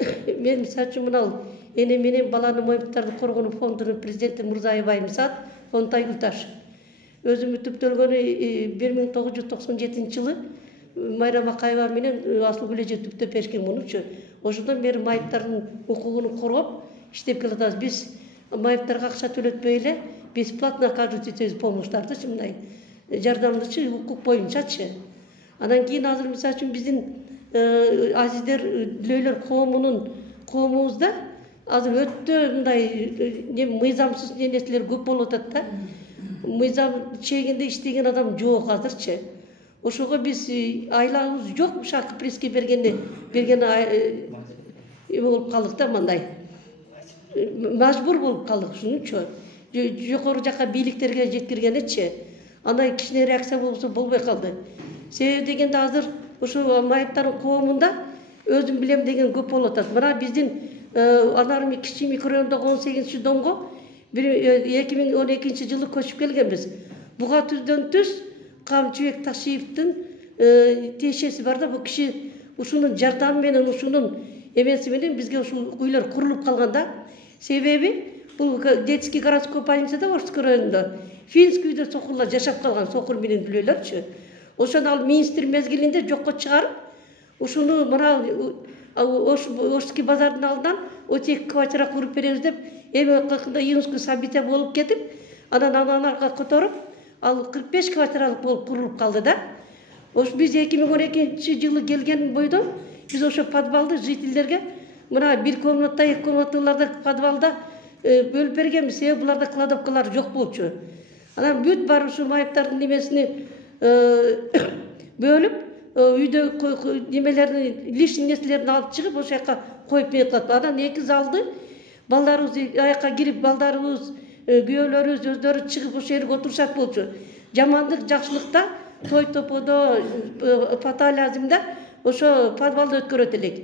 Мен мисалы үчүн мына эне менен баланы майыптарды коргонуу фондунун президенти Мурза Айбай Мисат Фонд Айгулташ. Өзүм түптөлгөнү 1997 жылы Майрам Акаева менен Асылгүл эже түптөп беришкен мунучу. Ошондон бери майыптардын укугун коргоп иштеп келатабыз. Биз майыптарга акча төлөтпөй эле бесплатно оказывать помощьтарды, мындай жардамдычы укук боюнчачы. Анан кийин азыр мисалы үчүн биздин азиздер дүлөйлөр коомубузда азыр өтө мындай мыйзамсыз нерселер көп болуп атат да. Мыйзам чегинде иштеген адам жок азырчы. Ошого биз айлабыз жок, ушул преске берген болуп калдык да, мындай. Мажбур болуп калдык ушунчу. Жокору жака бийликтерге жеткиргеничи. Андан кичине реакция болсо болбой калды. Себеби дегенде азыр ушул майыптардын коомунда өзүм билем деген көп болуп атат. Мына биздин анар кичи микрорайондогу 18-домго 2012 жылы көчүп келгенбиз. Буга түздөн түз Камчыбек Ташиевдин тиешеси бар да, бул киши ушунун жардамы менен, ушунун эмеси менен бизге ушул үйлөр курулуп калган да. Себеби бул детский городской больницада Орский районунда финский үйдө сокурлар жашап калган, сокур менен дүлөйлөрчү. Ошону ал министр мезгилинде жокко чыгарып, ушуну мына Орский базардын алдынан 32 квартира куруп беребиз деп, эми кылкында июньский событие болуп кетип, анан анарга которуп, ал 45 квартиралык болуп курулуп калды да. Ош биз 2012 жылы келген бойдон биз ошо подвалды жительдерге мына бир комната, 2 комнаталарда подвалда бөлүп бергенбиз. Себеби буларда кладовкалар жок болчу. Анан бүт бар ушу майыптардын немесини бөлүп, үйдө немелерди, лишний нерселерин алып чыгып, ошол жака коюп берип калат. Анан 2 залды балдарыбыз аяка кирип, балдарыбыз, күйөөлөрүбүз өздөрү чыгып ошол жерге отурушат болчу. Жамандык, жакшылыкта, той топодо, фатализмде ошо подвалда өткөрөт элек.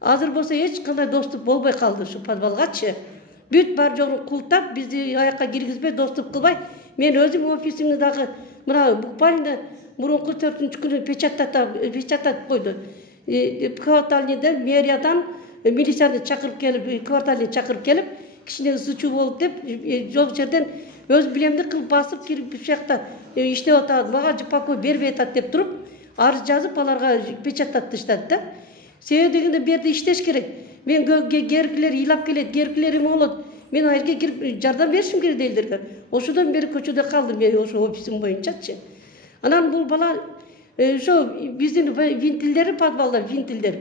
Азыр болсо эч кандай доступ болбой калды ушу подвалгачы. Бүт бар жогун култап, бизди аяка киргизбей, доступ кылбай. Мен өзүм офисимди дагы мына буквально мурунку 4-күнү печаттап койду. Кварталден, мэриядан милицияны чакырып келип, кварталды чакырып келип, кичине ысычуу болуп деп, жок жерден өз билемди кылып басып кирип ушул жакта иштеп атат, мага покой бербей атат деп туруп, арыз жазып аларга печаттап таштады да. Себеби дегенде бу жерде иштеш керек. Мен геркилер ыйлап келет, геркилерим болот. Мен айырга кирип жардам беришим керек элдерге. Ошодон бери көчөдө калдым мен ошо офисим боюнчачы. Анан бул бала ошо биздин винтилдери, подвалдар винтилдер.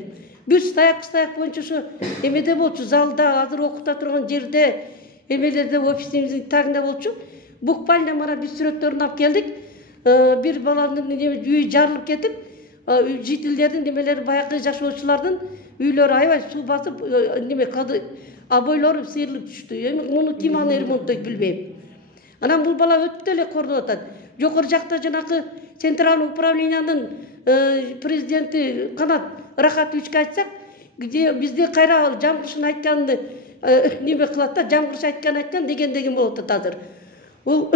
Бүт стаяк боюнча ошо эмеде болчу, залда, азыр окута турган жерде, эмелерде офисимиздин тагында болчу. Буквально мана биз сүрөттөрүн алып келдик. Бир баланын үйү жарылып кетип, жителдердин немелери баягы жашоочулардын үйлөрү аябай суу басып, неме калды, обойлору сыйрылып түштү. Эми муну ким аны ремонттойт билбейм. Анан бул бала өтө эле кордоп атат. Жокор жакта жанакы центральный управлениянын президенти Канат Рахатовичке айтсак, где бизде кайра жамгыршын айтканды неме кылат да, жамгырш айткан деген болуп атат азыр. Бул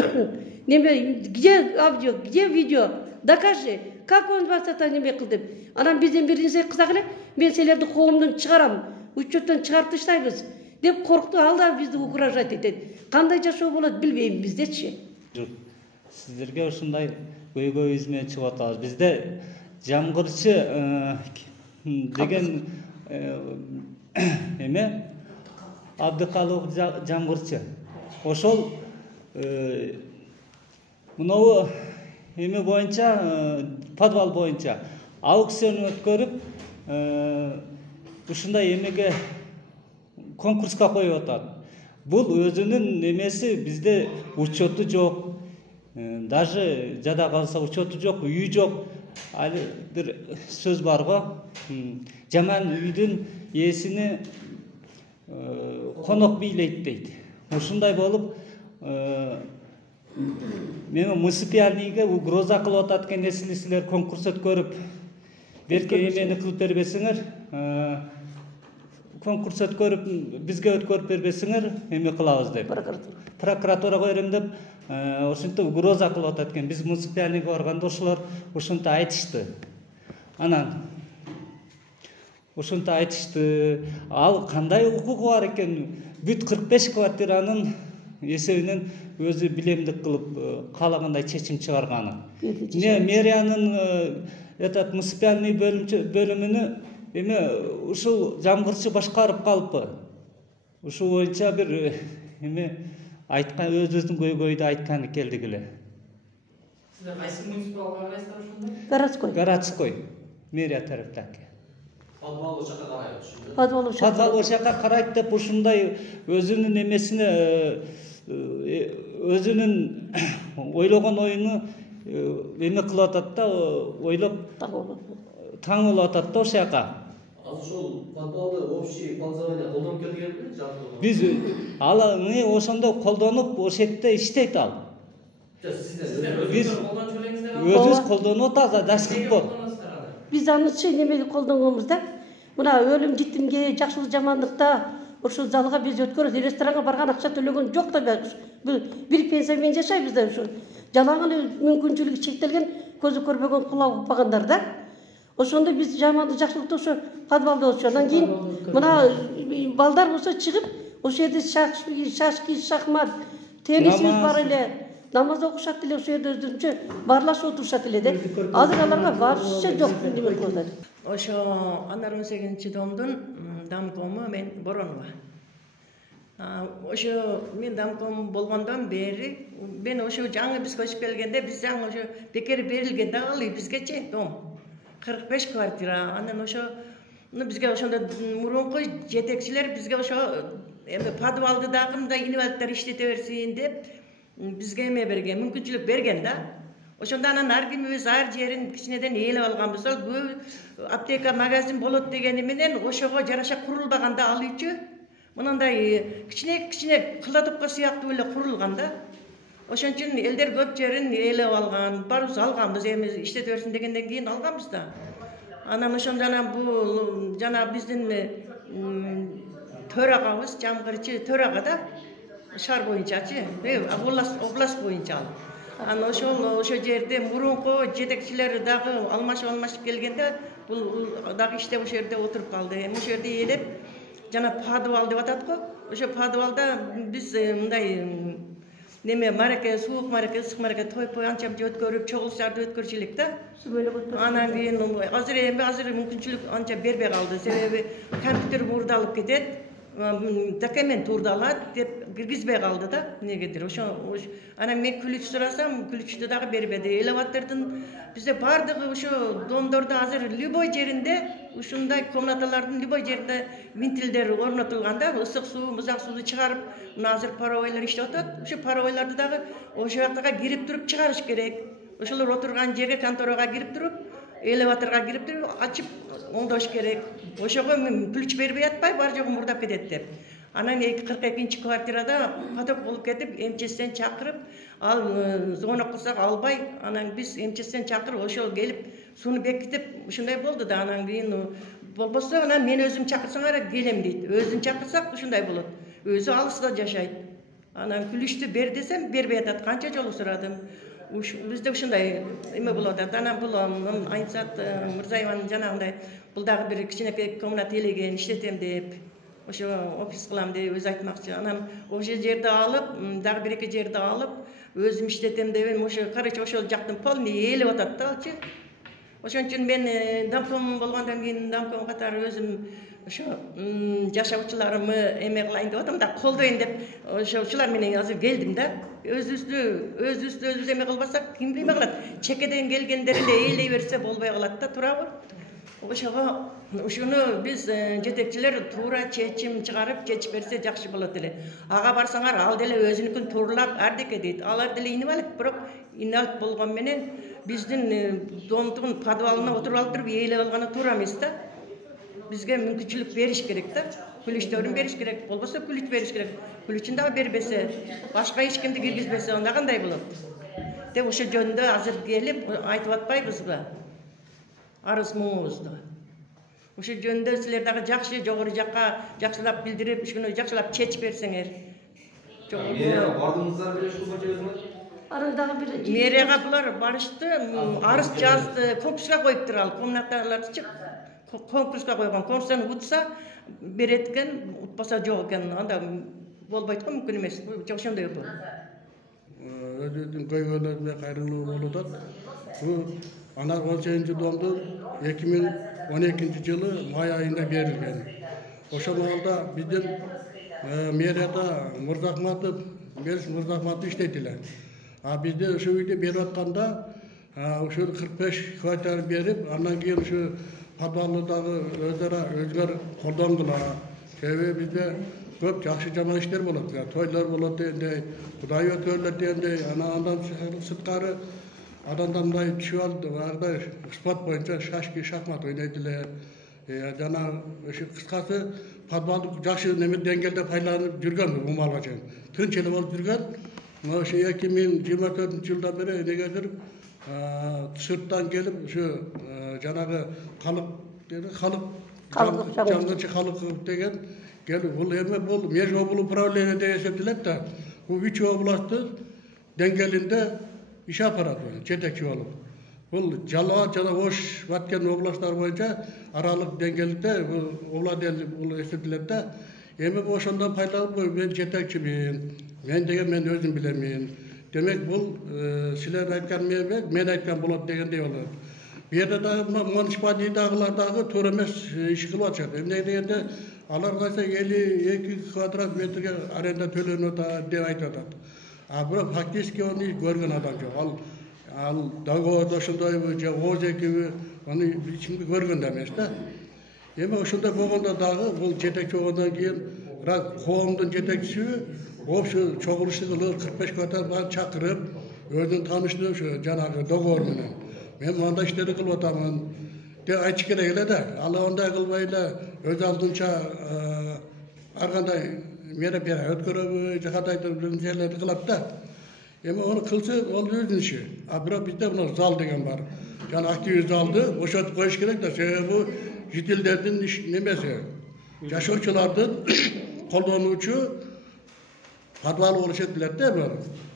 неме, где аудио, где видео? Докажи, как он вас это неме кыл деп. Анан бизден бир нерсе кылсак эле, мен силерди коомдон чыгарам, учеттен чыгарып таштайбыз деп коркту, ал да бизди угрожать этет. Кандай жашоо болот билбейм биздечи. Сиздерге ушундай көйгөй изме чыгып атабыз. Бизде жамгырчы деген эме Абдыкалык жамгырчы. Ошол мынау эме боюнча, подвал боюнча аукцион өткөрүп, ушундай эмеге конкурска коюп атат. Бул өзүнүн эмеси, бизде учету жок. Даже жада калса учету жок, үй жок. Али бир сөз бар го. Жаман үйдүн ээсини конок бийлейт дейт. Ушундай болуп, мен муниципалдыйга угроза кылып атат экен, силер конкурс өткөрүп, берке эмени кылып бербесиңер, конкурс өткөрүп, бизге өткөрүп бербесиңер, эме кылабыз деп. Прокуратурага берем деп, ошентип угроза кылып атат экен. Биз муниципалдыйга барганда ошолор ушинтип айтышты. Анан ошентип айтышты. Ал кандай укугу бар экен? Бүт 45 квартиранын эсебинен өзү билемдик кылып каалагандай чечим чыгарганы. Мэриянын этот муниципальный бөлүмүнү эме ушул жамгырчы башкарып калыппы. Ушул боюнча бир эме айткан өзүбүздүн көйгөйдү айтканы келдик эле. Сиздер кайсы муниципалга карайсыздар ошондо? Городской. Городской мэрия тараптаки. Подвал ошака карайт ушунда. Подвал ошака карайт деп ушундай өзүнүн эмесине өзүнүн ойлогон оюну эме кылып атат да, ойлоп таң болуп атат да ошака. Азыр ошол подвалды общий пользование колдонуп келгенби? Жалпы. Биз аны ошондо колдонуп ошол жерде иштейт ал. Биз өзүбүз колдонуп атабыз, даштык бар. Биз анычы немеге колдонгонбуз да. Мына өлүм житимге, жакшылык жамандыкта ушул залга биз өткөрөбүз. Ресторанга барган акча төлөгөн жок да. Бир пенсиямен жашайбыз да ушу. Жалаң эле мүмкүнчүлүгү чектелген, көзү көрбөгөн, кулак укпагандар да. Ошондо биз жаманды жакшылыкты ошо подвалда ошо. Андан кийин мына балдар болсо чыгып, ошол жерде шашки, шахмат, теннисибиз бар эле. Намаз окушат эле, ошол жерде өзүнчө баарлашып отурушат эле да. Азыр аларга барышча жок неме кылып атат. Ошо Анар 18-домдун дамкому мен Боронова. Ошо мен дамком болгондон бери мен ошо жаңы биз көчүп келгенде биз жаңы ошо бекер берилген дагы бизгечи дом 45 квартира. Анан ошо бизге ошондо мурунку жетекчилер бизге ошо эми подвалды дагы мындай инвалидтер иштете берсин деп бизге эме берген, мүмкүнчүлүк берген да. Ошондо анан ар кимибиз ар жерин кичинеден ээлеп алганбыз. Аптека, магазин болот дегени менен ошого жараша курулбаганда ал үчү мындай кичине кылдатыпка сыяктуу эле курулган да. Ошон үчүн элдер көп жерин ээлеп алган, барыбыз алганбыз, эми иштете берсин дегенден кийин алганбыз да. Анан ошондо бул жана биздин төрагабыз, жамгырчы төрага да, шаар боюнчачы, область боюнча ал. Анан ошо жерде мурунку жетекчилер дагы алмашып келгенде бул дагы иштеп ошол жерде отуруп калды. Эми ошол жерде ээлеп жана подвал деп атат го. Ошо подвалда биз мындай неме мараке, суук мараке, ысык мараке, той анча өткөрүп, чогулуштарды өткөрчү элек да. Анан кийин азыр мүмкүнчүлүк анча бербей калды. Себеби компьютер мурдалып кетет, документ урдалат деп киргизбей калды да. Эмнегедир ошо анан мен ключ сурасам, ключтү дагы бербеди. Элеватордун бизде бардыгы ошо домдордо азыр любой жеринде ушундай комнаталардын любой жеринде винтилдер орнотулган да. Ысык суу, музак сууну чыгарып, мына азыр паровойлор иштеп атат. Ошо паровойлорду дагы ошол жактага кирип туруп чыгарыш керек. Ошолор отурган жерге, конторага кирип туруп, элеваторго кирип туруп ачып оңдош керек. Ошого ключ бербей атпай, бар жогун мурдап кетет деп. Анан 42-квартирада поток болуп кетип, МЧСтен чакырып, ал звонок кылсак албай, анан биз МЧСтен чакырып, ошол келип сууну бекитип, ушундай болду да. Анан кийин болбосо анан мен өзүм чакырсаңар келем дейт. Өзүн чакырсак ушундай болот. Өзү алыста жашайт. Анан ключтү бер десем бербей атат. Канча жолу сурадым. Бизде ушундай эме болуп атат. Анан бул Айнсат Мырзаеванын жанагындай бул дагы бир кичинекей комната элеген иштетем деп, ошо офис кылам деп өзү айтмакчы. Анан ошол жерди алып, дагы бир эки жерди алып, өзүм иштетем деп, ошо короче ошол жактын полный ээлеп атат да алчы. Ошон үчүн мен дамком болгондон кийин дамком катары өзүм ошо жашоочуларымы эме кылайын деп атам да, колдойн деп ошолар менен азыр келдим да. Өзүбүздү эме кылбасак ким эме кылат? Чекеден келгендер эле ээлей берсе болбой калат да, туурабы? Ошого ушуну биз жетекчилер туура чечим чыгарып чечип берсе жакшы болот эле. Ага барсаңар ал деле өзүнүкүн туурулап ардеке дейт. Алар деле инвалид, бирок инвалид болгон менен биздин домдун подвалына отуруп алып туруп ээлеп алганы туура эмес да. Бизге мүмкүнчүлүк бериш керек да. Күлүчтөрүн бериш керек, болбосо күлүч бериш керек. Күлүчүн дагы бербесе, башка эч кимди киргизбесе, анда кандай болот? Деп ошо жөнүндө азыр келип айтып атпайбызбы? Арыз муңубузду. Ошо жөнүндө силер дагы жакшы жогору жакка жакшылап билдирип, ушуну жакшылап чечип берсеңер. Мэрияга бардыңыздар беле ушул боюнча өзүңөр? Анан дагы бир мэрияга булар барышты, арыз жазды, конкурска коюптур ал комнаталарды чык. конкурска койгон, конкурстан утса берет экен, утпаса жок экен. Анда болбойт го, мүмкүн эмес. Ошондой бул. Өзүнүн көйгөйлөрүнө кайрылуу болуп атат. Бул ана 18-жылдын 2012 жылы май айында берилген. Ошол маалда биздин мэрияда Мырзахматов иштейт эле. А бизде ошол үйдө берип атканда ошо 45 квартира берип, андан кийин ошо подвалды дагы өзгөр колдондулар. Себеби бизде көп жакшы жаман иштер болот. Тойлор болот дегендей, Кудай өтөлөр дегендей, андан сырткары адамдар мындай түшүп алды, баарда спорт боюнча шашки, шахмат ойнойт эле. Жана ошо кыскасы подвалды жакшы неме деңгээлде пайдаланып жүргөн бул маалга чейин. Тынч эле болуп жүргөн. Ошо 2024-жылдан бери негедир сырттан келип ошо жанагы жамгырчы халык деген келип, бул эми бул межобул управление деп эсептелет да. Бул 3 областтын деңгээлинде иш аппарат жетекчи болуп. Бул Жалал жана Ош Баткен областтары боюнча аралык деңгээлде бул эсептелет да. Эми ошондон пайдаланып мен жетекчимин. Мен деген мен өзүм билемин. Демек бул силер айткан мен айткан болот дегендей болот. Бу жерде дагы муниципалитетдагылар дагы туура эмес иш кылып атышат. Эмне дегенде алар кайса 52 квадрат метрге аренда төлөнүп атат деп айтып атат. А бирок фактически аны көргөн адам жок. Ал договордо ошондойбу же ооз экиби аны эч кимге көргөн да эмес да. Эми ошондой болгондо дагы бул жетекчи болгондон кийин коомдун жетекчиси общий чогулуш кылып 45 квартираны чакырып, өзүнүн тааныштыгы ошо жанагы договор менен. Мен мындай иштерди кылып атамын деп айтыш керек эле да. Ал андай кылбай эле өз алдынча ар кандай мероприятие өткөрөбү, же кандайдыр бир нерселерди кылат да. Эми аны кылса ол өзүнүн иши. А бирок бизде мына зал деген бар. Жана активдүү залды бошотуп коюш керек да. Себеби жителдердин немеси, жашоочулардын колдонуучу подвал болушат билет да бул.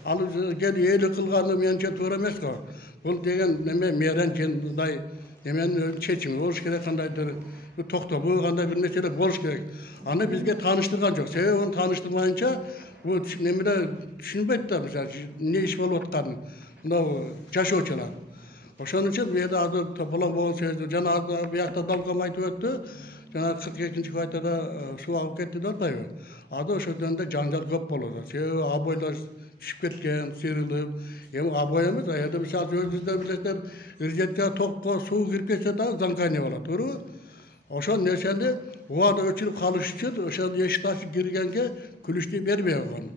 Ал кел эли кылганы менче туура эмес го. Бул деген неме мэрияның мындай неменин чечими болуш керек, кандайдыр токтогу, кандай бир нерселер болуш керек. Аны бизге тааныштырган жок. Себеби аны тааныштырмайынча бул немелер түшүнбөйт да, мисалы эмне иш болуп атканын. Мына жашоочулар. Ошон үчүн бу жерде азыр тополон болгон сөздү жана биякта далгам айтып өттү. Жана 42-чи квартирада суу агып кетти деп атпайбы? Ада ошол жөнүндө жаңжал көп болот. Себеби абойлар түшүп кеткен, сырылып. Эми абой эмес, эде мисалы өзүңүздөр билесиздер, иржетке токко суу кирип кетсе да замкание болот, туурабы? Ошол нерсени убада өчүрүп калыш үчүн ошол эшик ачып киргенге күлүштү бербей койгон.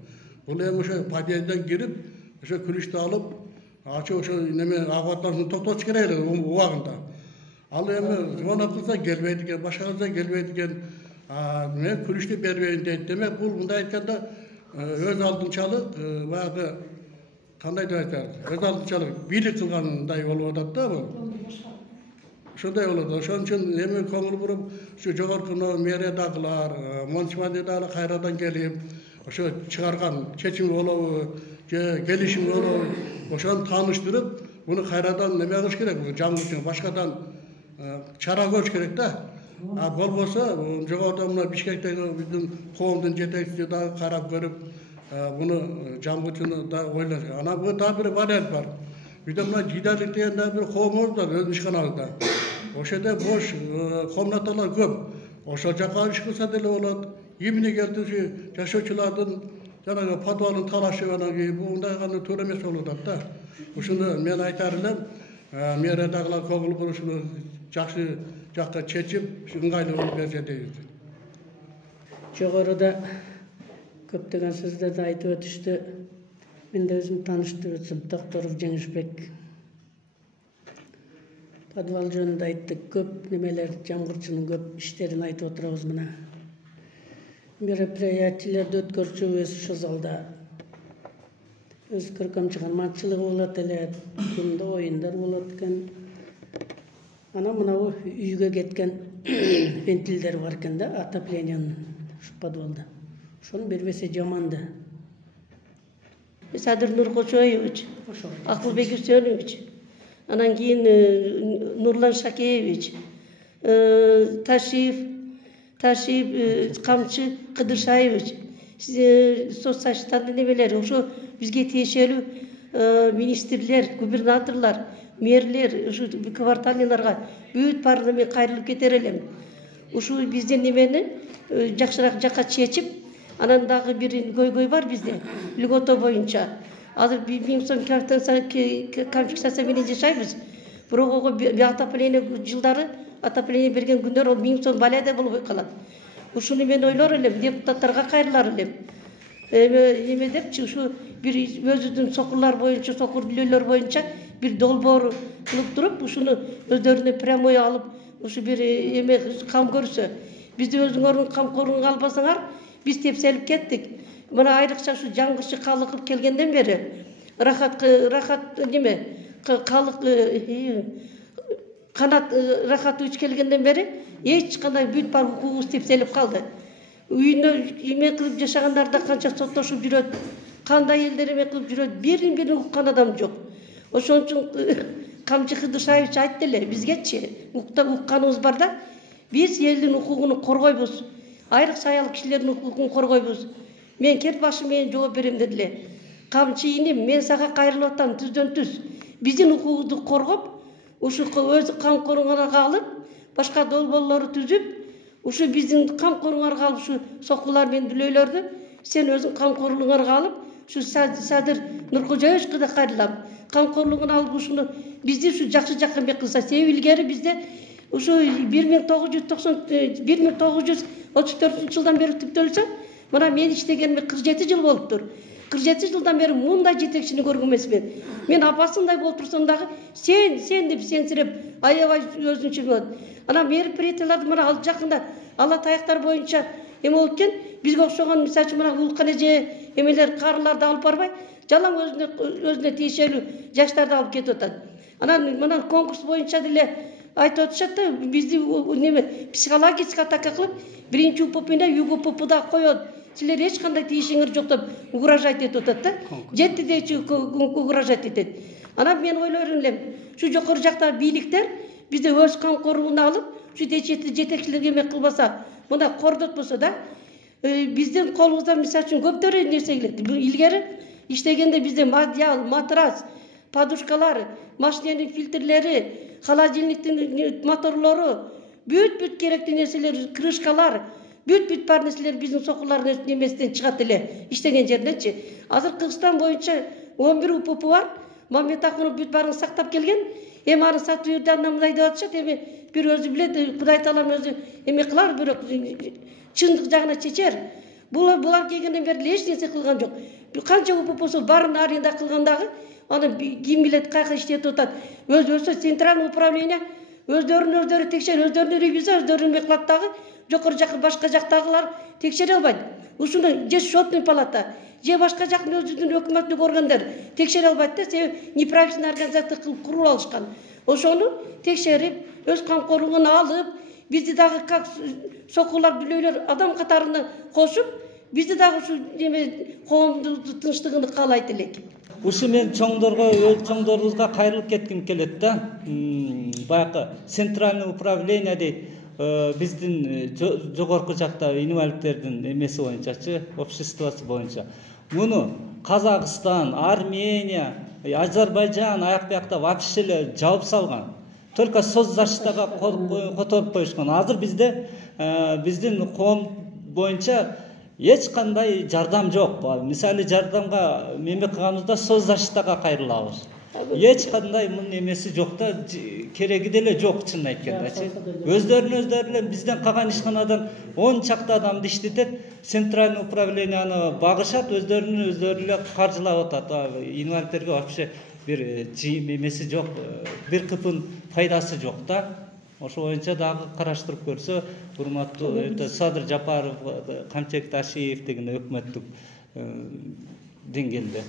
Бул эми ошо подъезден кирип, ошо күлүштү алып, ачып ошо неме агып токтотуш керек эле убагында. Ал эми звонок кылса келбейт экен, башка кылса келбейт экен. Мен күлүштү бербейин дейт. Демек бул мындай айтканда өз алдынчалык, баягы кандай деп айтат? Өз алдынчалык бийлик кылгандай болуп атат да бул. Ошондой болот. Ошон үчүн эми көңүл буруп, ушу жогорку мэриядагылар, муниципалитеттагылар кайрадан келип, ошо чыгарган чечим болобу, же келишим болобу, ошону тааныштырып, буну кайрадан неме кылыш керек, жаңы башкадан чара көрүш керек да. А болбосо жогоруда мына Бишкектеги биздин коомдун жетекчиси дагы карап көрүп, буну жаңгычуну да ойлош. Анан бул дагы бир вариант бар. Bizde buna giderlik diyen de bir kovumuz var, öz işkanağızda. O şeyde boş komnatalar köp. O şacaka iş kılsa deli olat. Yemini geldi yaşaçılardın, yani padvalın talaşı var gibi, bunda kanı töremez olur da. Bu şimdi men aytarılım, meredaglar kovulu buruşunu жақсы жаққа чечip, ыңғайлы болып берсе дейді. Жоғарыда көптеген сөздерді айтып өтішті. Мен де өзім таныштырып өтсем, Тоқтаров Жеңішбек. Подвал жөнінде айттық, көп немелер, жаңғыртшының көп іштерін айтып отырамыз мына. Мероприятиелерді өткөрчүбүз ошо залда. Өз көркөм чыгармачылыгы болот эле, күндө оюндар болот экен. Ана мынау үйгө кеткен вентилдер бар экен да, отоплениянын ушу подвалда. Ошону бербесе жаман да. Садыр Нуркочоевич, Акылбек Үсенович, анан кийин Нурлан Шакеевич, Ташиев Камчы Кыдыршаевич соц саштарды немелер ошо бизге тиешелүү министрлер, губернаторлар, мэрлер, ушу кварталиналарга бүт барлыгы мен кайрылып кетер элем. Ушу бизден немени жакшыраак жакка чечип, анан дагы бир көйгөй бар бизде льгота боюнча. Азыр 1000 сом компенсация менен жашайбыз. Бирок ого отопление жылдары отопление берген күндөр ол 1000 сом баледе болбой калат. Ушуну мен ойлор элем, депутаттарга кайрылар элем. Эме депчи ушу бир өзүнүн сокурлар боюнча, сокур дүлөлөр боюнча бир долбоор кылып туруп, ушуну өздөрүнө прямой алып, ушу бир эме кам көрсө, бизди өзүңөрдүн камкоругуңа албасаңар, биз тепселип кеттик. Мына айрыкча ушу жаңгырчы калыкып келгенден бери рахат неме калык канат рахат үч келгенден бери эч кандай бүт бар укугубуз тепселип калды. Үйүнө эме кылып жашагандар да канча соттошуп жүрөт, кандай элдер эме кылып жүрөт, бирин уккан адам жок. Ошон үчүн Камчы Кыдыршаевич айтты эле, бизгечи укканыбыз бар да, биз элдин укугун коргойбуз, айрыкча аял кишилердин укугун коргойбуз. Мен кет башым менен жооп берем деди эле. Камчы иним, мен сага кайрылып атам түздөн түз. Биздин укугубузду коргоп, ушу өз камкоруңарга алып, башка долбоорлорду түзүп, ушу биздин камкоруңарга алып, ушу сокулар менен дүлөйлөрдү сен өзүң камкоруңарга алып, ушу Садыр Нуркожоевичке да кайрылам. Камкорлугун алып ушуну бизди ушу жакшы жакка эмне кылса, себеби илгери бизде ушу 1934 жылдан бери түптөлсө, мына мен иштегениме 47 жыл болуптур. 47 жылдан бери мындай жетекчини көргөн эмесмин. Мен апасындай болуп турсам дагы сен деп сенсиреп, аябай өзүнчө болот. Ана мероприятияларды мына ал жакында Ала таяктар боюнча эме болуп экен, бизге окшогон мисалы үчүн мына улкан эже эмелер карыларды алып барбай, жалаң өзүнө тиешелүү жаштарды алып кетип атат. Анан мына конкурс боюнча деле айтып атышат да, бизди неме психологический атака кылып, биринчи УППне ЮГППда коет. Силер эч кандай тиешиңер жок деп угрожать этип атат да. Жетти дейчи угрожать этет. Анан мен ойлор элем, ушу жокору жакта бийликтер бизди өз камкоругуна алып, ушу жетекчилерге эме кылбаса, мына кордотпосо да, биздин колубуздан мисалы үчүн көптөр нерсе келет. Илгери иштегенде бизде мадьял, матрас, подушкалар, машиненин фильтрлери, холодильниктин моторлору, бүт керектүү нерселер, крышкалар, бүт бар нерселер биздин сокулардын немесинен чыгат эле, иштеген жерденчи. Азыр Кыргызстан боюнча 11 УПП бар. Мамет Акунов бүт барын сактап келген. Эми аны сатып берди, мындай деп атышат. Эми бир өзү билет, Кудай таалам өзү эме кылар, бирок чындык жагына чечер. Булар келгенден бери эч нерсе кылган жок. Канча УППсу барын аренда кылгандагы, аны ким билет кайка иштетип атат. Өзү центральный управление өздөрүн текшер, өздөрүнүн ревизия, өздөрүнүн кылат дагы, жокору жакы башка жактагылар текшере албайт. Ушуну же счетный палата, же башка жактын өзүнүн өкмөттүк органдар текшере албайт да, себеби неправительный организация кылып куруп алышкан. Ошону текшерип, өз камкоругуна алып, бизди дагы как сокулар, дүлөйлөр адам катарына кошуп, бизди дагы ушу неме коомдун тынчтыгын каалайт элек. Ушу мен чоңдорго, өз чоңдорубузга кайрылып кетким келет да. Баягы центральный управление дейт. Биздин жогорку жакта инвалидтердин эмеси боюнчачы, обществосы боюнча. Муну Казакстан, Армения, Азербайджан аякта вообще эле жабып салган. Только соцзащитага которуп коюшкан. Азыр бизде биздин коом боюнча эч кандай жардам жок. Мисалы жардамга мемлекет кылганыбызда соцзащитага кайрылабыз. Эч кандай мунун эмеси жок да, кереги деле жок чынын айткандачы. Өздөрүнө бизден калган ишканадан 10 чакты адамды иштетет, центральный управленияны багышат, өздөрүнө каржылап атат. Инвалидтерге вообще бир эмеси жок, бир кыпын пайдасы жок да. Ошо боюнча дагы караштырып көрсө, урматтуу Садыр Жапаров, Камчек Ташиев деген өкмөттүк деңгээлде